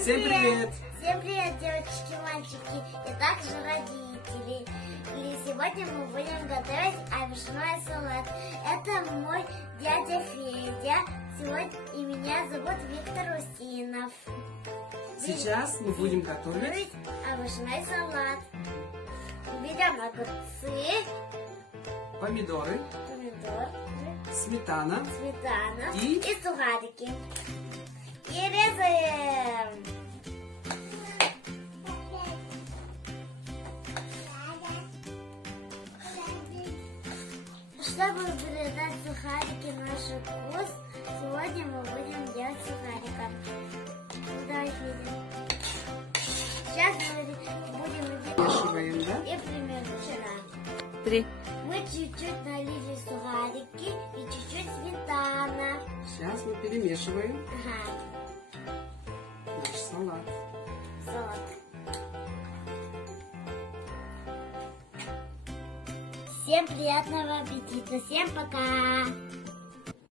Всем привет! Всем привет, девочки и мальчики, и также родители. И сегодня мы будем готовить овощной салат. Это мой дядя Федя. Сегодня и меня зовут Виктор Устинов. Сейчас мы будем готовить овощной салат. Берем огурцы, помидоры, сметана и сухарики. И резаем. Чтобы придать сухарики наш вкус, сегодня мы будем делать сухариком. Давай видим. Сейчас мы будем перемешиваем, да? И примешиваем. 3. Мы чуть-чуть налили сухарики и чуть-чуть сметана. Сейчас мы перемешиваем Ага. наш салат. Салат. Всем приятного аппетита. Всем пока.